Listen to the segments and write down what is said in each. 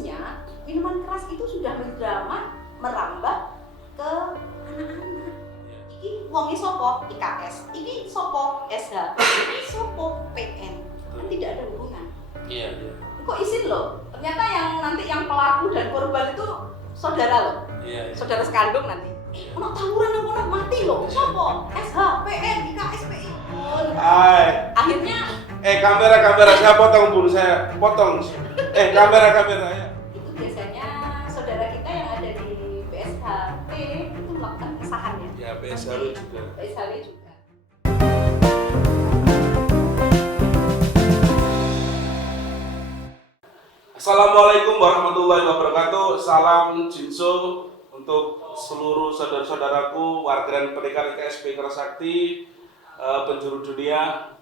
mirisnya minuman keras itu sudah mendrama merambah ke anak-anak. Iki wonge sopo IKS, iki sopo SH, iki sopo PN, kan tidak ada hubungan. Iya. Kok izin loh, ternyata yang pelaku dan korban itu saudara loh, Iya. saudara sekandung nanti. Ono tawuran ono mati loh, sopo SH, PN, IKS, PI. Hai. Akhirnya Kamera saya potong dulu, saya potong. Kamera ya. itu biasanya saudara kita yang ada di BSHP itu melakukan kesahan ya. Ya, BSHW juga. BSHW juga. Assalamualaikum warahmatullahi wabarakatuh. Salam Jinso untuk seluruh saudara-saudaraku warga dan pendekar IKSP Kerasakti penjuru dunia.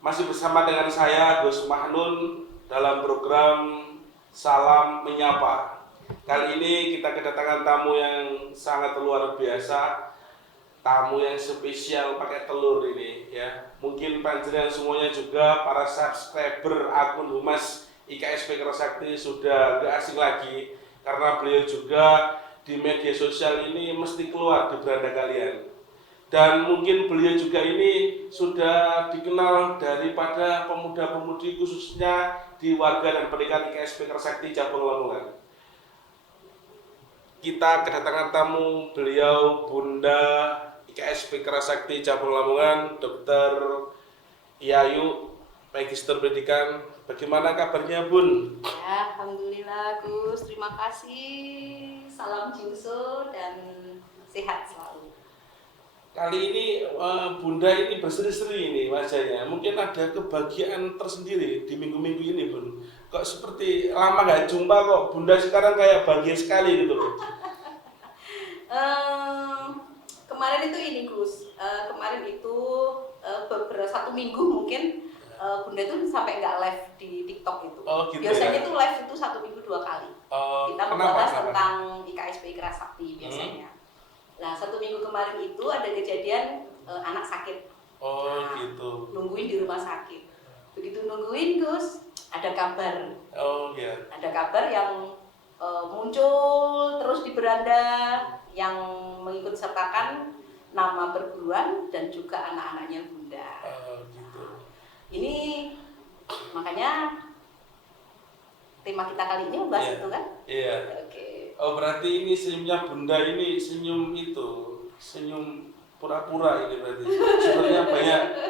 Masih bersama dengan saya Gus Mahnun dalam program Salam Menyapa. Kali ini kita kedatangan tamu yang sangat luar biasa, tamu yang spesial pakai telur ini ya. Mungkin panjenengan semuanya juga para subscriber akun Humas IKSP Kerasakti sudah gak asing lagi karena beliau juga di media sosial ini mesti keluar di beranda kalian. Dan mungkin beliau juga ini sudah dikenal daripada pemuda-pemudi khususnya di warga dan pendekar IKSP Kerasakti cabang Lamongan. Kita kedatangan tamu beliau Bunda IKSP Kerasakti cabang Lamongan, Dr. Yayu, Magister Pendidikan. Bagaimana kabarnya, Bun? Ya, alhamdulillah Gus, terima kasih. Salam Jinso dan sehat selalu. Kali ini Bunda ini berseri-seri ini wajahnya. Mungkin ada kebahagiaan tersendiri di minggu-minggu ini, Bun. Kok seperti lama nggak jumpa kok Bunda sekarang kayak bahagia sekali gitu loh. Kemarin itu ini Gus, kemarin itu beberapa satu minggu mungkin Bunda itu sampai nggak live di TikTok itu. Oh, gitu. Biasanya Ya? itu live itu 1 minggu 2 kali. Kita membahas tentang IKSP Kerasakti biasanya. Nah, 1 minggu kemarin itu ada kejadian anak sakit. Oh, gitu. Nungguin di rumah sakit. Begitu nungguin Gus, ada kabar. Oh, iya. Ada kabar yang muncul terus di beranda yang mengikut sertakan nama perguruan dan juga anak-anaknya Bunda. Oh, gitu. Ini makanya tema kita kali ini membahas itu kan? Iya. Oke. Oh, berarti ini senyumnya Bunda ini senyum itu, senyum pura-pura ini berarti. Sebenarnya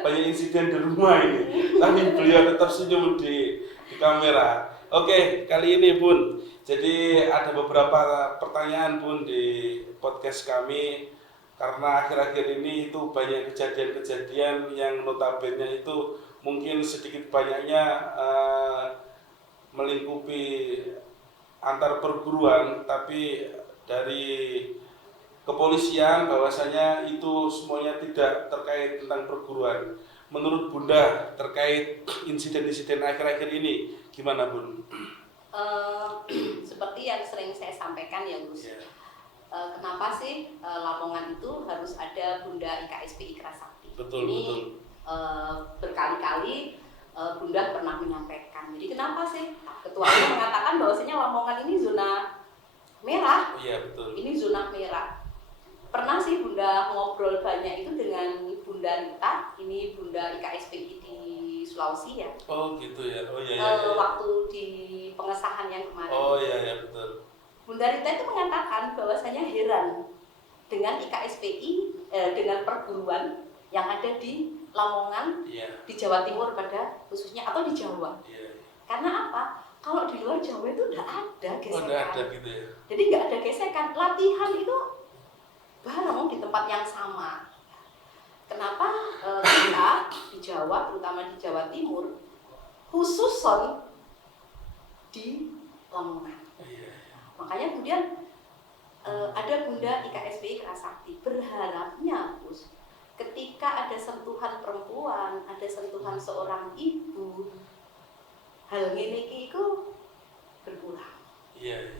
banyak insiden di rumah ini, tapi beliau tetap senyum di kamera. Oke, kali ini Bun, jadi ada beberapa pertanyaan Bun di podcast kami karena akhir-akhir ini itu banyak kejadian-kejadian yang notabene itu mungkin sedikit banyaknya melingkupi antar perguruan, tapi dari kepolisian bahwasanya itu semuanya tidak terkait tentang perguruan. Menurut Bunda terkait insiden-insiden akhir-akhir ini gimana, Bun? Seperti yang sering saya sampaikan ya Gus. Yeah. Kenapa sih Lamongan itu harus ada Bunda IKSP Kerasakti? Betul. Berkali-kali Bunda pernah menyampaikan. Jadi kenapa sih ketuanya mengatakan bahwasanya Lamongan ini zona merah? Iya, betul. Ini zona merah. Pernah sih Bunda ngobrol banyak itu dengan Bunda Rita, ini Bunda IKSPI di Sulawesi ya. Oh gitu ya. Oh iya. Waktu di pengesahan yang kemarin. Oh iya betul. Bunda Rita itu mengatakan bahwasanya heran dengan IKSPI dengan perguruan yang ada di Lamongan, di Jawa Timur pada khususnya atau di Jawa. Karena apa? Kalau di luar Jawa itu udah ada gesekan. Oh, udah ada gitu ya. Jadi nggak ada gesekan. Latihan itu bareng di tempat yang sama. Kenapa kita di Jawa, terutama di Jawa Timur, khususon di Lamongan. Makanya kemudian ada Bunda IKSPI Kerasakti berharapnya Gus, ketika ada sentuhan perempuan, ada sentuhan seorang ibu, hal ini itu berkurang. Iya.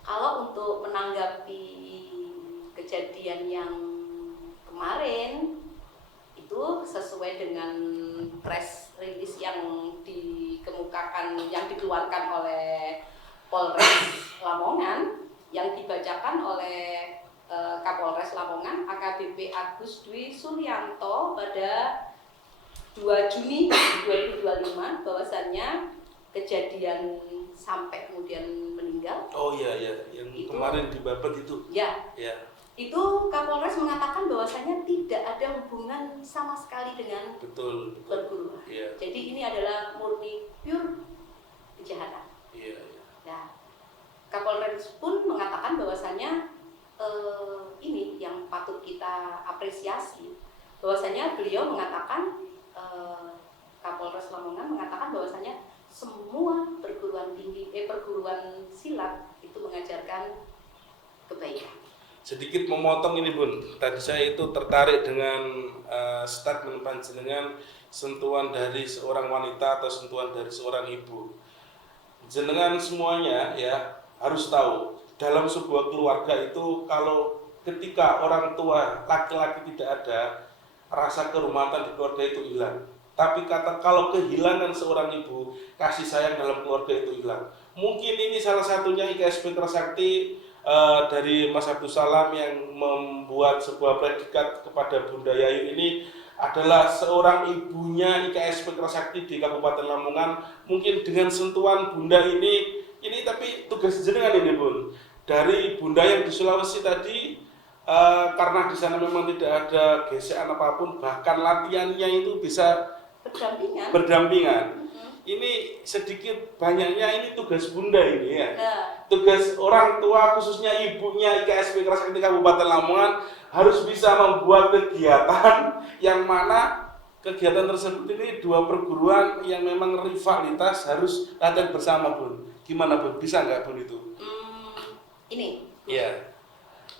Kalau untuk menanggapi kejadian yang kemarin itu sesuai dengan press release yang dikemukakan, yang dikeluarkan dikembangkan oleh Polres Lamongan yang dibacakan oleh Kapolres Lamongan AKBP Agus Dwi Suryanto pada 2 Juni 2025 bahwasannya kejadian sampai kemudian meninggal. Oh iya, yang itu, kemarin di Babat itu. Ya. Itu Kapolres mengatakan bahwasannya tidak ada hubungan sama sekali dengan perguruan. Ya. Jadi ini adalah murni pure kejahatan. Iya. Nah, Kapolres pun mengatakan bahwasannya ini yang patut kita apresiasi. Bahwasannya beliau mengatakan Kapolres Lamongan mengatakan bahwasannya semua perguruan silat itu mengajarkan kebaikan. Sedikit memotong ini Bun, tadi saya itu tertarik dengan statement panjenengan sentuhan dari seorang wanita atau sentuhan dari seorang ibu. Jenengan semuanya ya harus tahu dalam sebuah keluarga itu kalau ketika orang tua laki-laki tidak ada, rasa kehormatan di keluarga itu hilang. Tapi kalau kehilangan seorang ibu, kasih sayang dalam keluarga itu hilang. Mungkin ini salah satunya IKSP Kerasakti dari Mas Abdul Salam yang membuat sebuah predikat kepada Bunda Yayu ini adalah seorang ibunya IKSP Kerasakti di Kabupaten Lamongan. Mungkin dengan sentuhan Bunda ini tapi tugas jenengan ini Bun. Dari Bunda yang di Sulawesi tadi, karena di sana memang tidak ada gesekan apapun, bahkan latihannya itu bisa berdampingan. Ini sedikit banyaknya ini tugas Bunda ini ya. Tugas orang tua khususnya ibunya IKSP Kerasakti Kabupaten Lamongan harus bisa membuat kegiatan yang mana kegiatan tersebut ini dua perguruan yang memang rivalitas harus latihan bersama Bun. Gimana Bun? Bisa nggak Bun itu? Ini. Iya.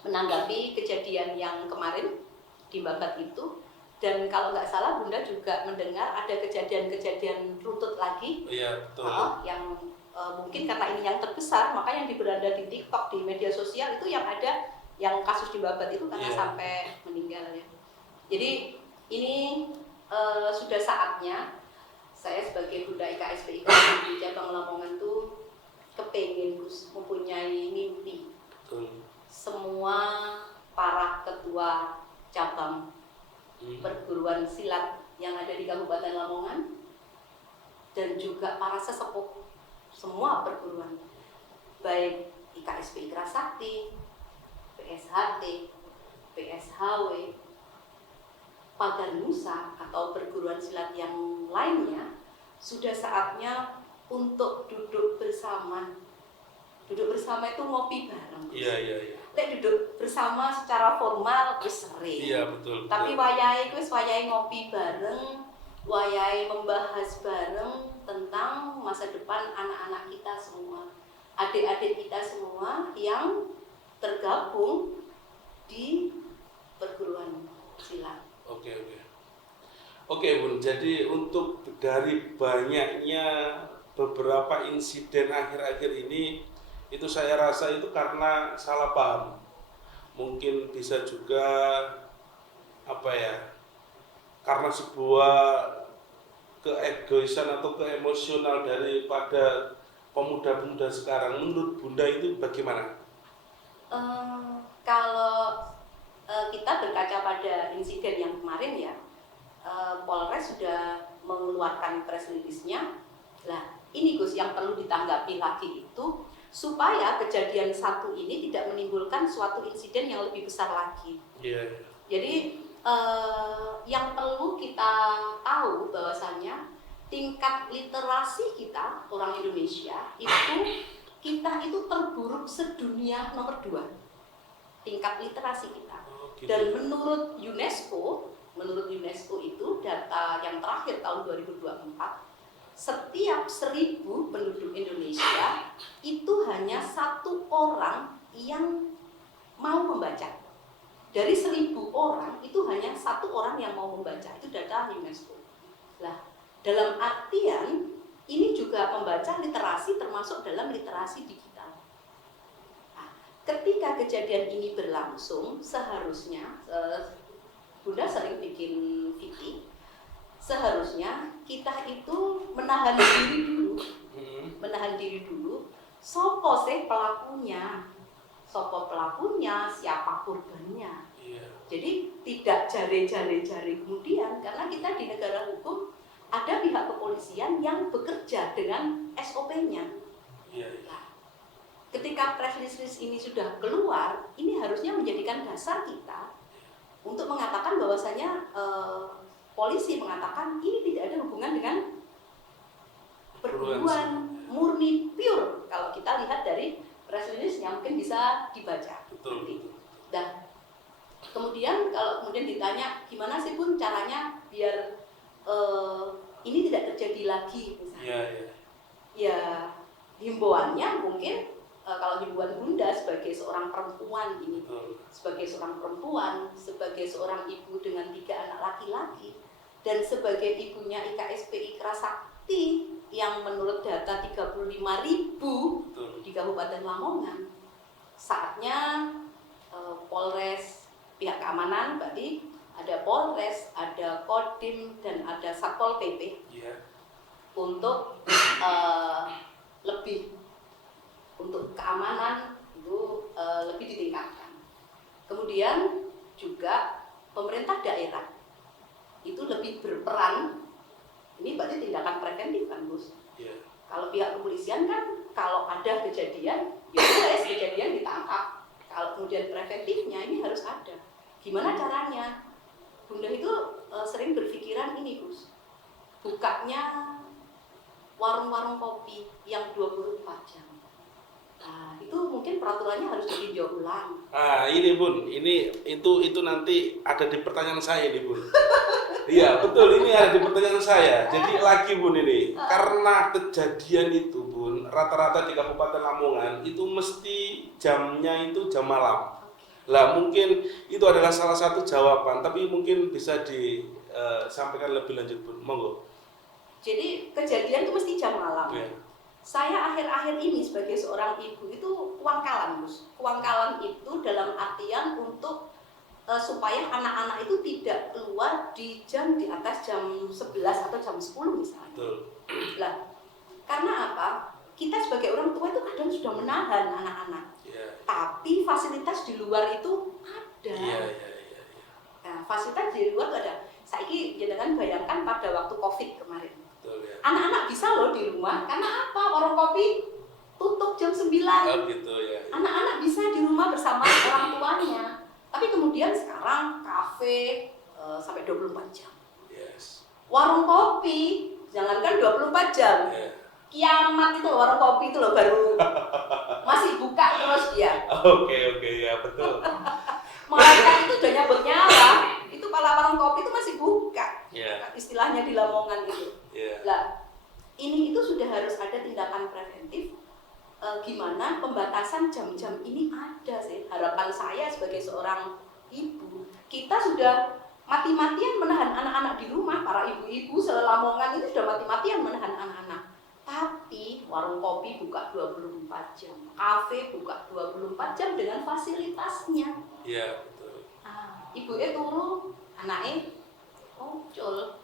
Menanggapi kejadian yang kemarin di Babat itu. Dan kalau nggak salah Bunda juga mendengar ada kejadian-kejadian runtut lagi. Iya, betul. Yang mungkin karena ini yang terbesar, maka yang berada di TikTok, di media sosial itu yang ada, yang kasus di Babat itu karena sampai meninggal ya. Jadi ini sudah saatnya saya sebagai Bunda IKSP di cabang Lamongan tuh kepengin mempunyai mimpi. Betul. Semua para ketua cabang perguruan silat yang ada di Kabupaten Lamongan dan juga para sesepuh semua perguruan, baik IKSP Kerasakti, PSHT, PSHW, Pagar Nusa atau perguruan silat yang lainnya, sudah saatnya untuk duduk bersama. Duduk bersama itu ngopi bareng. Iya. Lek duduk bersama secara formal wis sering. Iya, betul. Tapi wayahe wis wayahe ngopi bareng, wayahe membahas bareng tentang masa depan anak-anak kita semua. Adik-adik kita semua yang tergabung di perguruan silat. Oke Bun, jadi untuk dari banyaknya beberapa insiden akhir-akhir ini, itu saya rasa itu karena salah paham. Mungkin bisa juga karena sebuah keegoisan atau keemosional daripada pemuda-pemuda sekarang. Menurut Bunda itu bagaimana? Kalau kita berkaca pada insiden yang kemarin ya, Polres sudah mengeluarkan press release-nya. Nah, ini Gus yang perlu ditanggapi lagi itu supaya kejadian satu ini tidak menimbulkan suatu insiden yang lebih besar lagi. Yeah. Jadi yang perlu kita tahu bahwasannya tingkat literasi kita orang Indonesia kita itu terburuk sedunia nomor 2 tingkat literasi kita. Dan menurut UNESCO itu data yang terakhir tahun 2024, setiap 1000 penduduk Indonesia itu hanya 1 orang yang mau membaca. Dari 1000 orang itu hanya 1 orang yang mau membaca. Itu data UNESCO. Nah, dalam artian ini juga membaca literasi termasuk dalam literasi digital. Nah, ketika kejadian ini berlangsung, seharusnya Bunda sering bikin VT, seharusnya kita itu menahan diri dulu. menahan diri dulu. Sopo sih pelakunya? Sopo pelakunya? Siapa korbannya? Jadi tidak jare-jare kemudian, karena kita di negara hukum ada pihak kepolisian yang bekerja dengan SOP-nya. Nah, ketika press release ini sudah keluar, ini harusnya menjadikan dasar kita untuk mengatakan bahwasanya polisi mengatakan ini tidak ada hubungan dengan perburuan murni pure. Kalau kita lihat dari press release-nya mungkin bisa dibaca. Betul. Dan kemudian kalau kemudian ditanya gimana sih Bun caranya biar ini tidak terjadi lagi misalnya. Ya himbauannya mungkin kalau himbauan Bunda sebagai seorang perempuan ini, sebagai seorang perempuan, sebagai seorang ibu dengan 3 anak laki-laki, dan sebagai ibunya IKSPI Kerasakti yang menurut data 35.000 di Kabupaten Lamongan, saatnya Polres, pihak keamanan, berarti ada Polres, ada Kodim, dan ada Satpol PP untuk lebih untuk keamanan itu lebih ditingkatkan. Kemudian juga pemerintah daerah itu lebih berperan. Ini berarti tindakan preventif kan, Gus? Kalau pihak kepolisian kan kalau ada kejadian, ya wes kejadian ditangkap. Kalau kemudian preventifnya ini harus ada. Gimana caranya? Bunda itu sering berpikiran ini, Gus. Bukanya warung-warung kopi yang 24 jam. Nah, itu mungkin peraturannya harus ditinjau ulang. Ini Bun, itu nanti ada di pertanyaan saya nih Bun. Iya betul, ini ada di pertanyaan saya. Jadi lagi Bun ini, karena kejadian itu Bun, rata-rata di Kabupaten Lamongan itu mesti jamnya itu jam malam. Lah mungkin itu adalah salah satu jawaban, tapi mungkin bisa disampaikan lebih lanjut Bun, monggo. Jadi kejadian itu mesti jam malam. Saya akhir-akhir ini sebagai seorang ibu itu kuangkalan, Gus. Kuangkalan itu dalam artian untuk supaya anak-anak itu tidak keluar di atas jam 11 atau jam 10 misalnya. Betul. Lah, karena apa? Kita sebagai orang tua itu kadang sudah menahan anak-anak. Tapi fasilitas di luar itu ada. Nah, fasilitas di luar itu ada. Saiki jangan bayangkan pada waktu Covid kemarin. Anak-anak bisa loh di rumah, karena apa? Warung kopi tutup jam 9. Anak-anak bisa di rumah bersama orang tuanya. Tapi kemudian sekarang kafe sampai 24 jam. Warung kopi jangankan 24 jam. Kiamat itu warung kopi itu loh baru masih buka terus dia. Oke, ya betul. Malaikat itu udah nyala, itu pala warung kopi itu masih buka. Istilahnya di Lamongan itu. Lah, ini itu sudah harus ada tindakan preventif. Gimana pembatasan jam-jam ini ada sih. Harapan saya sebagai seorang ibu, kita sudah mati-matian menahan anak-anak di rumah. Para ibu-ibu se-Lamongan itu sudah mati-matian menahan anak-anak. Tapi warung kopi buka 24 jam, kafe buka 24 jam dengan fasilitasnya. Iya, betul. Ibunya turu, anaknya muncul.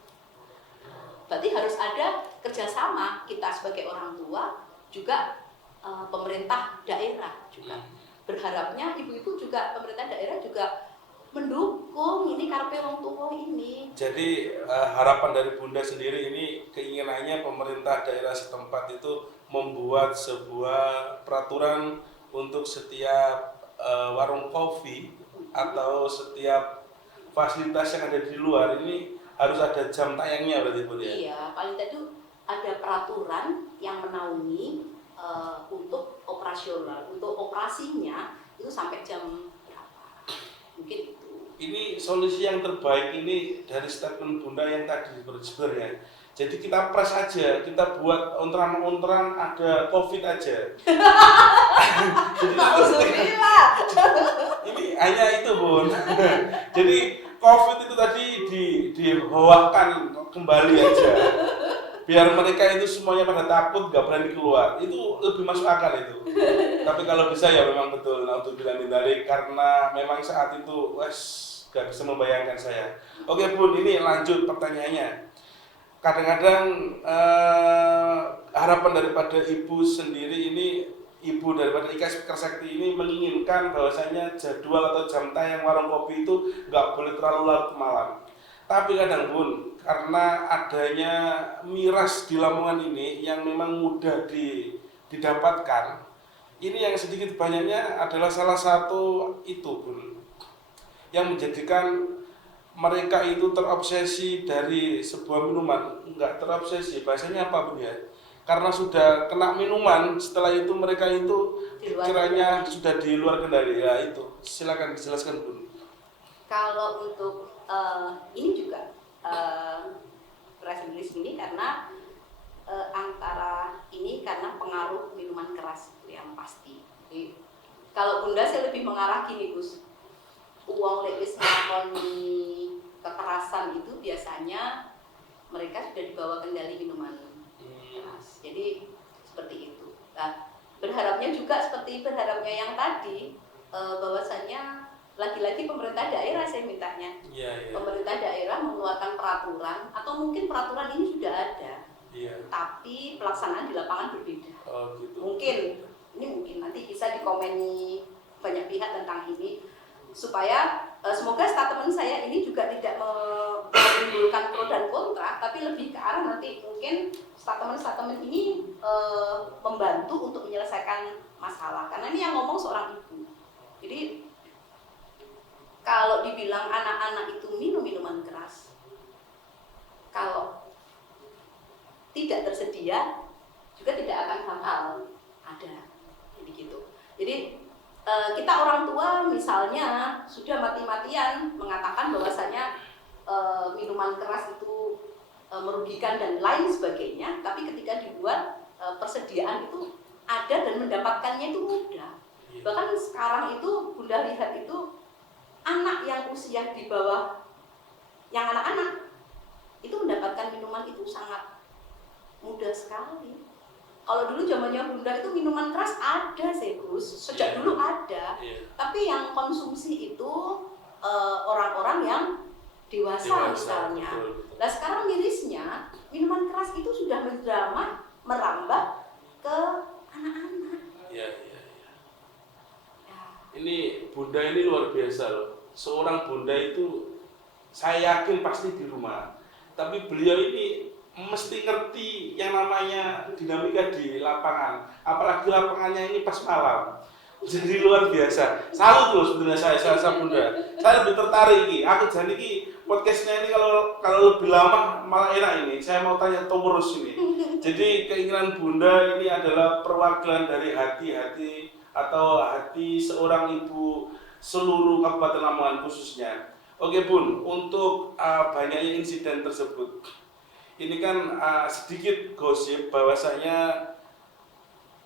Berarti harus ada kerjasama kita sebagai orang tua, juga pemerintah daerah juga. Berharapnya ibu-ibu juga, pemerintah daerah juga mendukung ini karpe wong tua ini. Jadi harapan dari Bunda sendiri ini keinginannya pemerintah daerah setempat itu membuat sebuah peraturan untuk setiap warung kopi atau setiap fasilitas yang ada di luar ini harus ada jam tayangnya berarti Bunda ya? Iya, paling tidak ada peraturan yang menaungi untuk operasional, untuk operasinya itu sampai jam berapa? Mungkin itu. Ini solusi yang terbaik ini dari statement Bunda yang tadi sebenarnya. Jadi kita press aja, kita buat ontran-ontran ada COVID aja. Jadi ini hanya itu Bun. Jadi COVID itu tadi dihoakan kembali aja. Biar mereka itu semuanya pada takut, gak berani keluar. Itu lebih masuk akal itu. Tapi kalau bisa ya memang betul. Nah, untuk bilang dari karena memang saat itu gak bisa membayangkan saya. Oke Bun, ini lanjut pertanyaannya. kadang-kadang harapan daripada ibu sendiri ini, ibu daripada IKSP Kerasakti ini menginginkan bahwasanya jadwal atau jam tayang warung kopi itu nggak boleh terlalu larut malam. Tapi kadang pun karena adanya miras di Lamongan ini yang memang mudah didapatkan, ini yang sedikit banyaknya adalah salah satu itu pun yang menjadikan mereka itu terobsesi dari sebuah minuman. Enggak terobsesi, bahasanya apa pun ya, karena sudah kena minuman, setelah itu mereka itu kiranya sudah di luar kendali. Ya itu, silakan dijelaskan Bun. Kalau untuk ini juga press ini karena antara ini karena pengaruh minuman keras itu yang pasti. Jadi, kalau Bunda saya lebih mengarah gini Gus, uang lewis melakoni kekerasan itu biasanya mereka sudah dibawa kendali minuman keras. Jadi seperti itu. Nah, berharapnya juga seperti berharapnya yang tadi bahwasanya lagi-lagi pemerintah daerah saya mintanya. Pemerintah daerah mengeluarkan peraturan atau mungkin peraturan ini sudah ada. Tapi pelaksanaan di lapangan berbeda. Gitu. Mungkin nanti bisa dikomeni banyak pihak tentang ini supaya semoga statement saya ini juga tidak menimbulkan pro dan kontra, tapi lebih ke arah nanti mungkin statement ini membantu untuk menyelesaikan masalah, karena ini yang ngomong seorang ibu. Jadi kalau dibilang anak-anak itu minum minuman keras, kalau tidak tersedia juga tidak akan bakal ada, jadi gitu. Jadi kita orang tua misalnya sudah mati-matian mengatakan bahwasanya minuman keras itu merugikan dan lain sebagainya, tapi ketika dibuat persediaan itu ada dan mendapatkannya itu mudah. Bahkan sekarang itu Bunda lihat itu anak yang usia di bawah, yang anak-anak itu mendapatkan minuman itu sangat mudah sekali. Kalau dulu zamannya Bunda itu minuman keras ada sih Gus, sejak dulu ada. Tapi yang konsumsi itu orang-orang yang dewasa misalnya. Nah sekarang mirisnya minuman keras itu sudah merambah ke anak-anak. Ini Bunda ini luar biasa loh. Seorang Bunda itu saya yakin pasti di rumah, tapi beliau ini mesti ngerti yang namanya dinamika di lapangan, apalagi lapangannya ini pas malam. Jadi luar biasa. Salut loh sebenarnya saya Bunda. Saya lebih tertarik ini. Aku jadi ini podcastnya ini kalau lebih lama malah enak ini. Saya mau tanya terus ini. Jadi keinginan Bunda ini adalah perwakilan dari hati-hati atau hati seorang ibu seluruh Kabupaten Lamongan khususnya. Oke Bun, untuk banyaknya insiden tersebut, ini kan sedikit gosip bahwasanya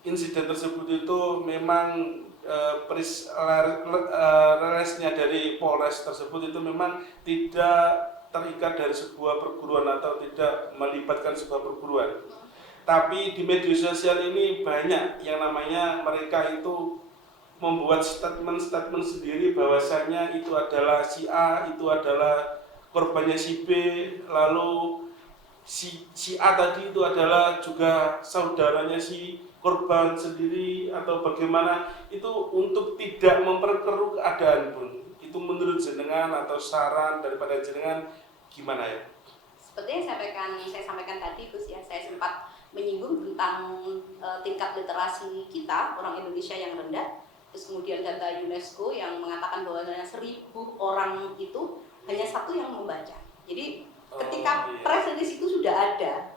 insiden tersebut itu memang relesnya dari Polres tersebut itu memang tidak terikat dari sebuah perguruan atau tidak melibatkan sebuah perguruan. Tapi di media sosial ini banyak yang namanya mereka itu membuat statement sendiri bahwasanya itu adalah si A, itu adalah korbannya si B, lalu si A tadi itu adalah juga saudaranya si korban sendiri atau bagaimana, itu untuk tidak memperkeruh keadaan Bun. Itu menurut jenengan atau saran daripada jenengan gimana ya? Seperti yang saya sampaikan tadi Gus ya, saya sempat menyinggung tentang tingkat literasi kita orang Indonesia yang rendah. Terus kemudian data UNESCO yang mengatakan bahwa 1.000 orang itu hanya satu yang membaca. Jadi ketika press release itu sudah ada,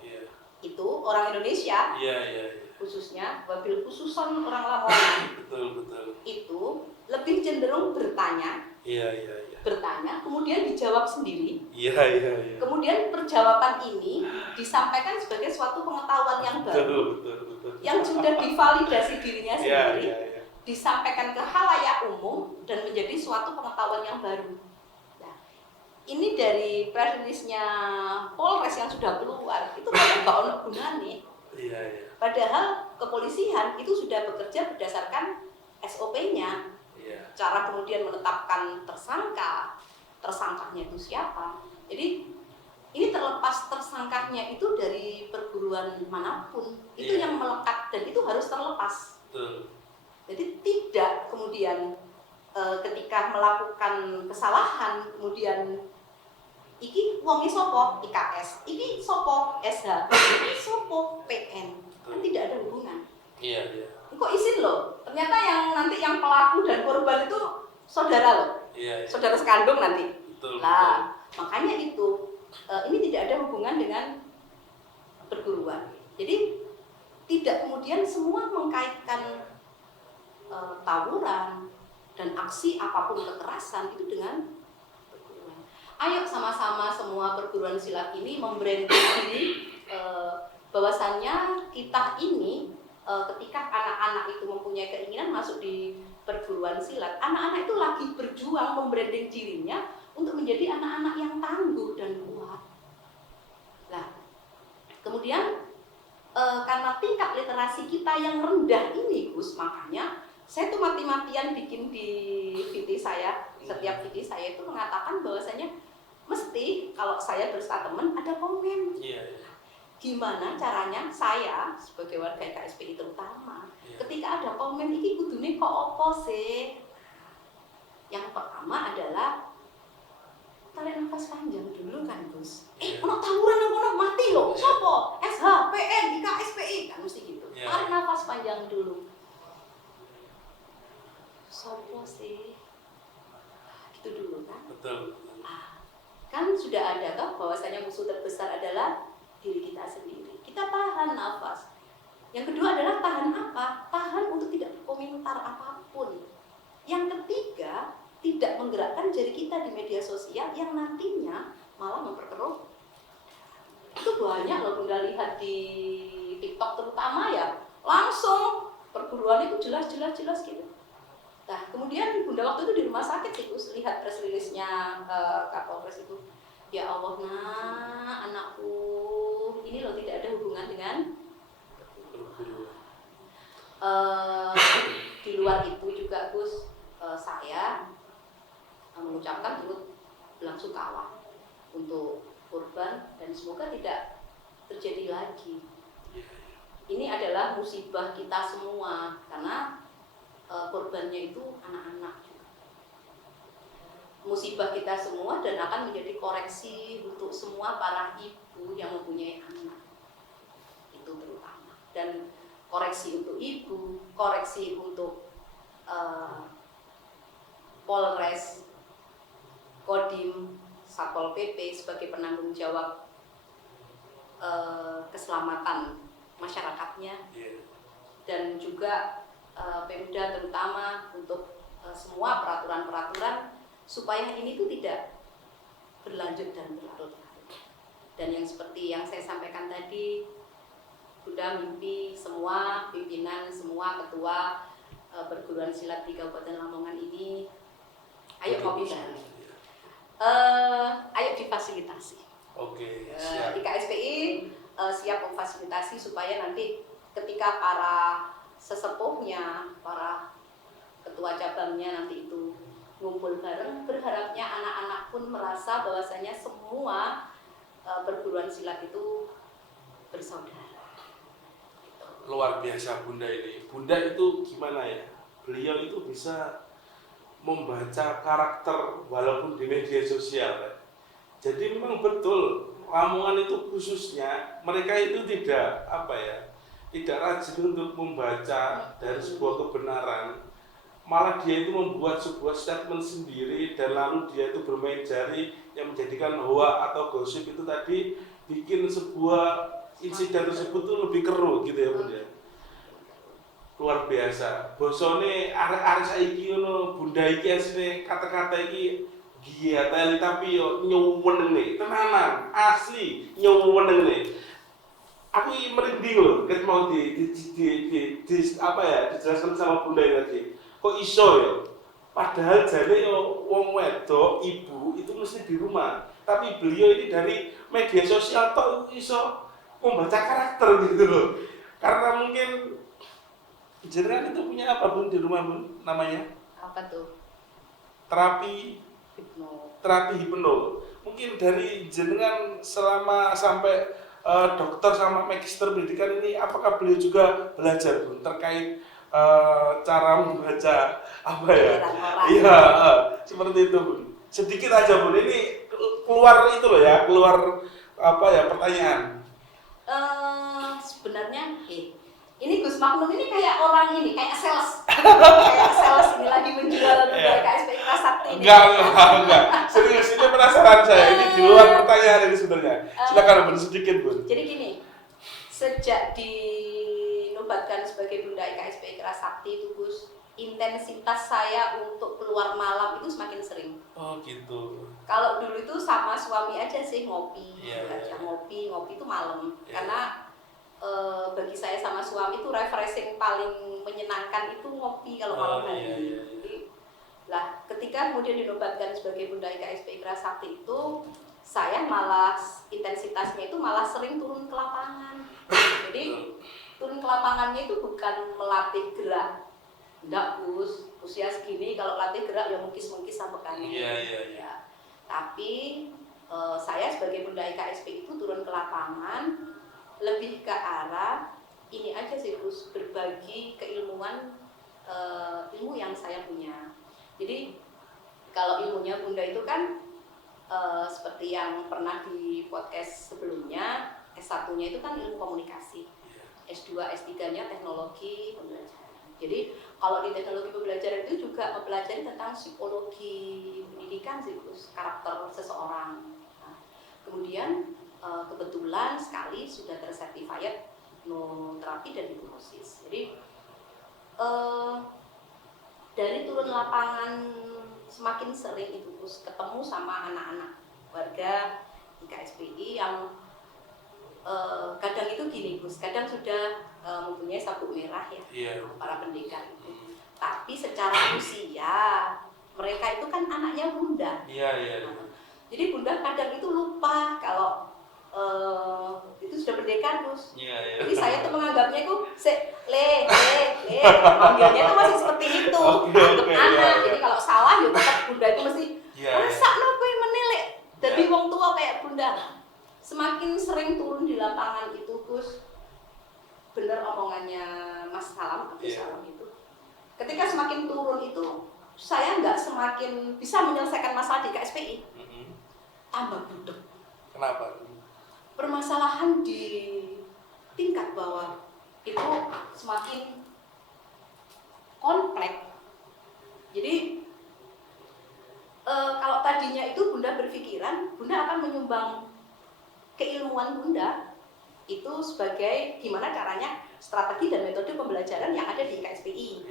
itu orang Indonesia, khususnya wabil khususon orang Lamongan, itu lebih cenderung bertanya, kemudian dijawab sendiri. Kemudian perjawaban ini disampaikan sebagai suatu pengetahuan yang baru, yang sudah divalidasi dirinya sendiri, disampaikan ke khalayak umum dan menjadi suatu pengetahuan yang baru. Ini dari press release-nya Polres yang sudah keluar, itu kan nggak ono gunane. Padahal kepolisian itu sudah bekerja berdasarkan SOP-nya. Cara kemudian menetapkan tersangkanya itu siapa. Jadi ini terlepas tersangkanya itu dari perguruan manapun, itu yang melekat dan itu harus terlepas. Jadi tidak kemudian ketika melakukan kesalahan kemudian iki wonge sopo IKS, iki sopo SH, iki sopo PN, kan tidak ada hubungan. Iya. Kok izin loh, ternyata yang pelaku dan korban itu saudara loh, saudara sekandung nanti. Lah makanya itu ini tidak ada hubungan dengan perguruan. Jadi tidak kemudian semua mengkaitkan tawuran dan aksi apapun kekerasan itu dengan perguruan. Ayo sama-sama semua perguruan silat ini membranding diri bahwasannya kita ini ketika anak-anak itu mempunyai keinginan masuk di perguruan silat, anak-anak itu lagi berjuang membranding dirinya untuk menjadi anak-anak yang tangguh dan kuat. Nah, kemudian karena tingkat literasi kita yang rendah ini, Gus, makanya saya tuh mati-matian bikin di VT saya, setiap VT saya itu mengatakan bahwasanya mesti kalau saya berstatement ada komen. Gimana caranya saya sebagai warga KSPI terutama, ketika ada komen ini kudune kok opo sih? Yang pertama adalah tarik nafas panjang dulu kan, Gus. Ono tawuran nang kono mati loh. Sopo? SH, PN, KSPI kan mesti gitu. Tarik nafas panjang dulu. Sopo sih? Gitu dulu kan? Betul. Kan sudah ada toh bahwasanya musuh terbesar adalah diri kita sendiri. Kita tahan nafas. Yang kedua adalah tahan apa? Tahan untuk tidak berkomentar apapun. Yang ketiga, tidak menggerakkan jari kita di media sosial yang nantinya malah memperkeruh. Itu banyak loh Bunda lihat di TikTok terutama ya, langsung perguruan itu jelas gitu. Nah kemudian Bunda waktu itu di rumah sakit sih Gus, lihat press release-nya Kapolres itu, ya Allah anakku ini loh tidak ada hubungan dengan di luar itu juga Gus, saya mengucapkan turut belasungkawa untuk korban dan semoga tidak terjadi lagi. Ini adalah musibah kita semua karena korbannya itu anak-anak juga. Musibah kita semua dan akan menjadi koreksi untuk semua para ibu yang mempunyai anak. Itu terutama. Dan koreksi untuk ibu, koreksi untuk Polres, Kodim, Satpol PP sebagai penanggung jawab keselamatan masyarakatnya, dan juga Pemda terutama untuk semua peraturan-peraturan supaya ini tuh tidak berlanjut dan berlarut-larut. Dan yang seperti yang saya sampaikan tadi, Bunda mimpi semua pimpinan, semua ketua perguruan silat di Kabupaten Lamongan ini, ayo kopi bareng. Ayo difasilitasi. Siap. Di KSPI siap memfasilitasi supaya nanti ketika para sesepuhnya, para ketua cabangnya nanti itu ngumpul bareng, berharapnya anak-anak pun merasa bahwasanya semua perguruan silat itu bersaudara. Luar biasa Bunda ini. Bunda itu gimana ya? Beliau itu bisa membaca karakter walaupun di media sosial. Jadi memang betul Lamongan itu khususnya mereka itu tidak tidak rajin untuk membaca dari sebuah kebenaran, malah dia itu membuat sebuah statement sendiri dan lalu dia itu bermain jari yang menjadikan hoax atau gosip itu tadi bikin sebuah insiden tersebut tuh lebih keruh gitu ya Bunda. Luar biasa. Bosone arek-arek saiki ngono, Bunda iki asline kata-kata iki giat tapi yo nyuweneng tenanan, asli nyuweneng. Aku merinding loh, ketika mau dijelaskan sama Bunda tadi. Kok iso ya? Padahal jane yo wong wedok, ibu itu mesti di rumah. Tapi beliau ini dari media sosial tok iso membaca karakter gitu loh. Karena mungkin jenengan itu punya apa Bun di rumah Bun namanya? Apa tuh? Terapi terapi hipno. Mungkin dari jenengan selama sampai dokter sama magister pendidikan ini, apakah beliau juga belajar Bun terkait cara membaca apa ya? Iya, seperti itu Bun. Sedikit aja Bun, ini keluar itu loh ya, keluar apa ya pertanyaan. Sebenarnya ini Gus Magnum ini kayak orang ini, kayak sales kayak sales ini lagi menjual KSPI Kerasakti ini. Enggak. Serius, ini penasaran saya. Ini di luar pertanyaan ini sebenarnya. Silakan Bun, sedikit Bun. Jadi gini, sejak dinobatkan sebagai Bunda KSPI Kerasakti itu Gus, intensitas saya untuk keluar malam itu semakin sering. Oh gitu. Kalau dulu itu sama suami aja sih ngopi, ngopi itu malam. Karena bagi saya sama suami itu refreshing paling menyenangkan itu ngopi kalau malam hari. Jadi, lah ketika kemudian dinobatkan sebagai Bunda KSPI Kerasakti itu, saya malah intensitasnya itu malah sering turun ke lapangan. Jadi turun ke lapangannya itu bukan melatih gerak. Enggak Gus, usia segini kalau latih gerak ya mungkis-mungkis sampekannya. Ya. Tapi saya sebagai Bunda KSPI itu turun ke lapangan lebih ke arah ini aja sih Gus, berbagi keilmuan ilmu yang saya punya. Jadi kalau ilmunya Bunda itu kan seperti yang pernah di podcast sebelumnya, S1-nya itu kan ilmu komunikasi, S2, S3-nya teknologi pembelajaran. Jadi kalau di teknologi pembelajaran itu juga mempelajari tentang psikologi pendidikan sih Gus, karakter seseorang. Nah, kemudian kebetulan sekali sudah tersertified hipnoterapi dan hipnosis. Jadi dari turun lapangan semakin sering itu Gus ketemu sama anak-anak warga di KSPI yang kadang itu gini Gus, kadang sudah mempunyai sabuk merah ya, para pendekar itu. Tapi secara usia mereka itu kan anaknya Bunda. Jadi Bunda kadang itu lupa kalau itu sudah pendekar Gus. Jadi saya tuh menganggapnya itu manggilnya itu masih seperti itu, anggap anak. Jadi kalau salah ya tetap Bunda itu mesti masa nopo menelek. Jadi wong tua kayak Bunda. Semakin sering turun di lapangan itu Gus, bener omongannya Mas Salam, Salam itu. Ketika semakin turun itu, saya nggak semakin bisa menyelesaikan masalah di KSPI, tambah budek. Kenapa? Permasalahan di tingkat bawah itu semakin kompleks. Jadi kalau tadinya itu Bunda berpikiran Bunda akan menyumbang keilmuan Bunda itu sebagai gimana caranya strategi dan metode pembelajaran yang ada di KSPI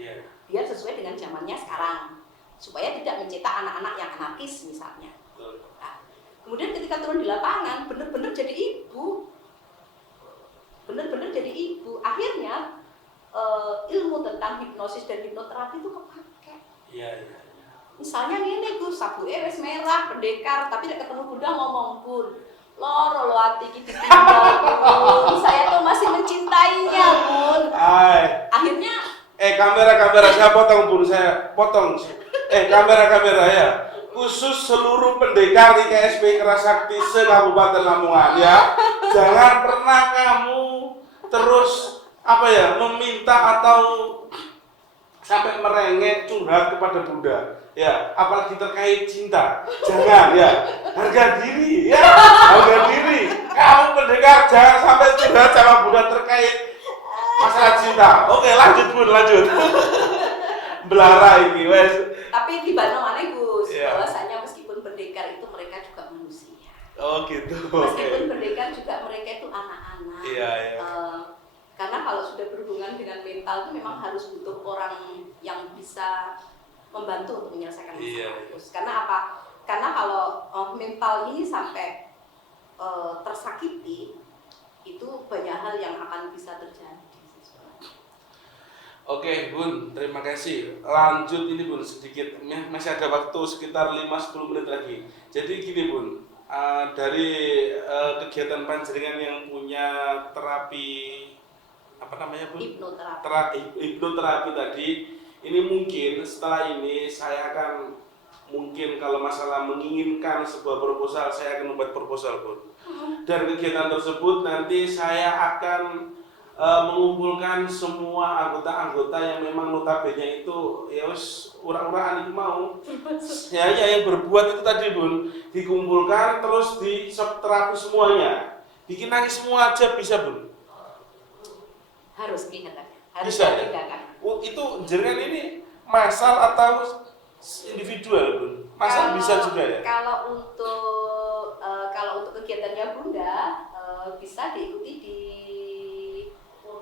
biar sesuai dengan zamannya sekarang, supaya tidak mencetak anak-anak yang anarkis misalnya. Nah, kemudian ketika turun di lapangan benar-benar jadi ibu, akhirnya ilmu tentang hipnosis dan hipnoterapi itu kepake. Misalnya gini Gus, sabu wis merah pendekar, tapi nek ketemu Bunda ngomong Bun, loro lo hati kita tinggal Bun, saya tuh masih mencintainya Bun. Akhirnya kamera saya potong Bun, saya potong. Kamera ya. Khusus seluruh pendekar di KSPI Kerasakti se-Kabupaten Lamongan ya. Jangan pernah kamu terus meminta atau sampai merengek curhat kepada Bunda. Ya, apalagi terkait cinta. Jangan ya. Harga diri. Kamu pendekar jangan sampai curhat sama Bunda terkait masalah cinta. Oke, lanjut Bun, lanjut. Belara ini wes. Tapi di mana-mana Gus, bahwasanya meskipun pendekar itu mereka juga manusia. Oh gitu. Meskipun pendekar juga mereka itu anak-anak. Karena kalau sudah berhubungan dengan mental itu memang harus butuh orang yang bisa membantu untuk menyelesaikan masalah. Karena apa? Karena kalau mental ini sampai tersakiti, itu banyak hal yang akan bisa terjadi. Oke Bun, terima kasih. Lanjut ini Bun, sedikit masih ada waktu sekitar 5-10 menit lagi. Jadi gini Bun, dari kegiatan panjenengan yang punya terapi Bun? Hipnoterapi. Hipnoterapi tadi, ini mungkin setelah ini saya akan mungkin kalau masalah menginginkan sebuah proposal, saya akan membuat proposal, Bun. Dan kegiatan tersebut nanti saya akan mengumpulkan semua anggota-anggota yang memang notabene itu ya wis ura-uraan itu mau ya yang berbuat itu tadi, Bun, dikumpulkan terus di terapi semuanya, bikin nangis semua aja bisa, Bun. Harus bisa ya? Itu jenengan ini massal atau individual, Bun? Massal bisa juga ya? Kalau untuk kegiatannya Bunda bisa diikuti di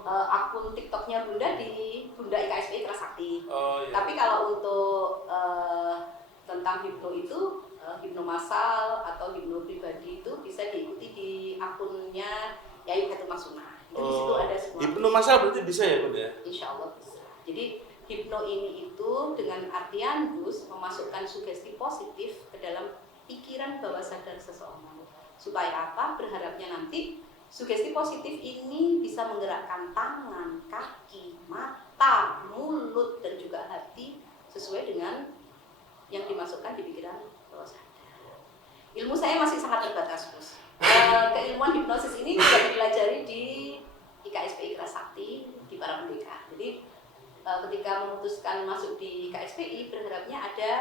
akun TikToknya Bunda di Bunda IKSPI Kerasakti. Oh, iya. Tapi kalau untuk tentang hipno itu, hipno massal atau hipno pribadi itu bisa diikuti di akunnya Yayu Khatul Maksuna. Itu di situ ada semua. Hipno massal berarti bisa ya, Bunda ya? Insya Allah bisa. Jadi hipno ini itu dengan artian Gus memasukkan sugesti positif ke dalam pikiran bawah sadar seseorang. Supaya apa? Berharapnya nanti sugesti positif ini bisa menggerakkan tangan, kaki, mata, mulut, dan juga hati sesuai dengan yang dimasukkan di pikiran bawah sadar. Ilmu saya masih sangat terbatas, Gus. Keilmuan hipnosis ini bisa dipelajari di IKSPI Kerasakti, di para pendekar. Jadi ketika memutuskan masuk di IKSPI, berharapnya ada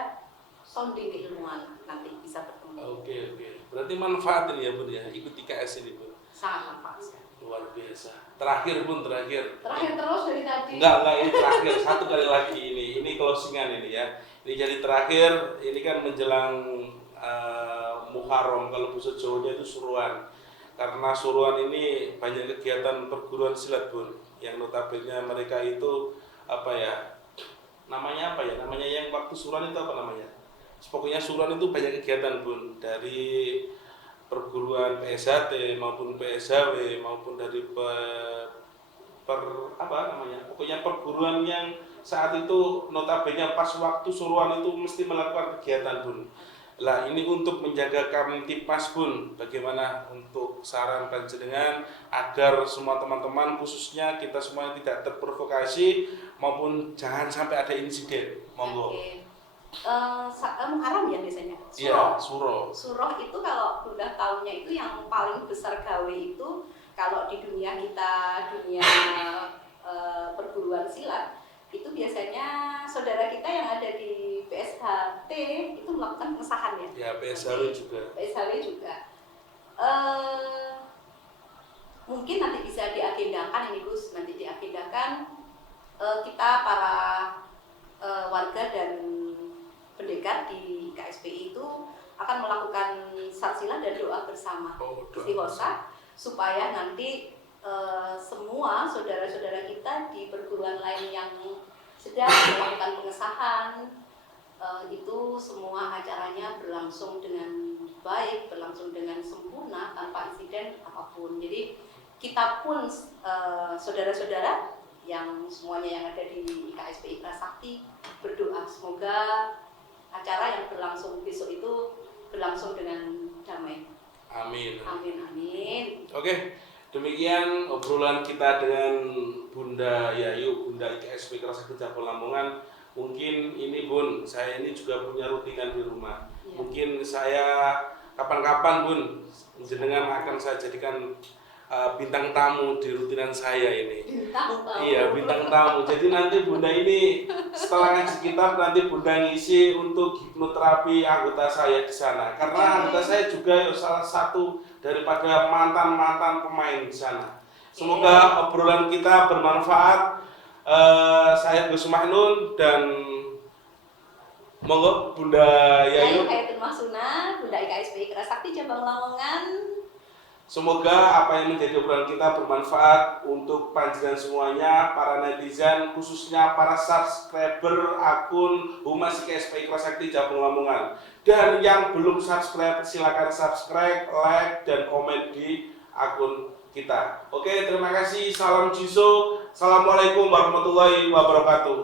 sounding keilmuan nanti bisa bertemu. Oke. Berarti manfaatin ya, Bun ya, ikut IKS ini, Bun. Sangat manfaat. Luar biasa. Terakhir, Bun, terakhir Terus dari tadi. Enggak, ini terakhir. Satu kali lagi ini closingan ini ya. Ini jadi terakhir, ini kan menjelang Muharram, kalau bahasa Jawanya itu suruhan. Karena suruhan ini banyak kegiatan perguruan silat, Bun, yang notabene mereka itu namanya yang waktu suruhan itu apa namanya? Pokoknya suruhan itu banyak kegiatan, Bun, dari perguruan PSHT maupun PSHW maupun dari pokoknya perguruan yang saat itu notabene pas waktu suruhan itu mesti melakukan kegiatan, Bun. Lah ini untuk menjaga Kamtibmas, Bun, bagaimana untuk saran panjenengan agar semua teman-teman khususnya kita semuanya tidak terprovokasi maupun jangan sampai ada insiden. Monggo. Muharram ya biasanya. Iya, Suro itu kalau Bunda tahunnya itu yang paling besar gawe itu kalau di dunia perguruan silat itu biasanya saudara kita yang ada di PSHT itu melakukan pengesahan ya. Ya, PSHW juga. Mungkin nanti bisa diagendakan ini, Gus, kita para warga dan pendekar di KSPI itu akan melakukan satsila dan doa bersama istighosa supaya nanti semua saudara-saudara kita di perguruan lain yang sedang melakukan pengesahan itu semua acaranya berlangsung dengan baik, berlangsung dengan sempurna tanpa insiden apapun. Jadi kita pun saudara-saudara yang semuanya yang ada di IKSPI Prasakti berdoa semoga acara yang berlangsung besok itu berlangsung dengan damai. Amin. Oke. Demikian obrolan kita dengan Bunda Yayu, Bunda IKSPI Kerasakti Cabang Lamongan. Mungkin ini, Bun, saya ini juga punya rutinan di rumah. Ya. Mungkin saya kapan-kapan, Bun, jenengan akan saya jadikan bintang tamu di rutinan saya ini. Bintang tamu? Iya, bintang tamu. Jadi nanti Bunda ini setelah ngaji kitab nanti Bunda ngisi untuk hipnoterapi anggota saya di sana. Karena anggota saya juga salah satu daripada mantan pemain di sana. Semoga obrolan kita bermanfaat. Saya Gus Mahnun dan monggo Bunda Yayu. Khatul Maksuna, Bunda IKSPI Kerasakti Cabang Lamongan. Semoga apa yang menjadi obrolan kita bermanfaat untuk panjenengan semuanya, para netizen, khususnya para subscriber akun Humas IKSPI Kerasakti Cabang Lamongan. Dan yang belum subscribe, silakan subscribe, like, dan komen di akun kita. Oke, terima kasih. Salam Jiso. Assalamualaikum warahmatullahi wabarakatuh.